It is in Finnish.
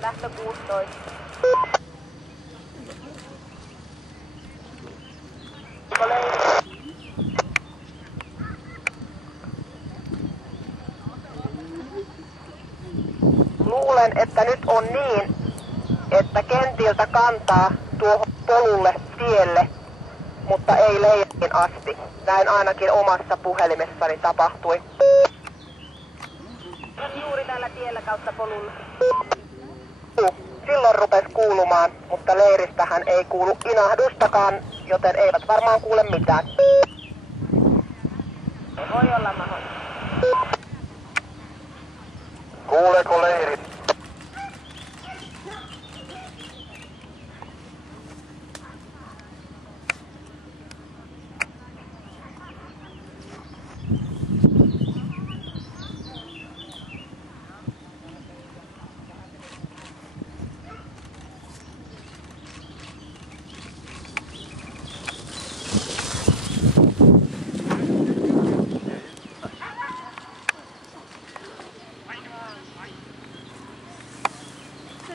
Lähtö 16. Luulen, että nyt on niin, että kentiltä kantaa tuohon polulle tielle, mutta ei leiriin asti. Näin ainakin omassa puhelimessani tapahtui. Juuri tällä tiellä kautta polulla. Silloin rupesi kuulumaan, mutta leiristähän ei kuulu inahdustakaan, joten eivät varmaan kuule mitään. Voi olla mahdollista. Kuuleeko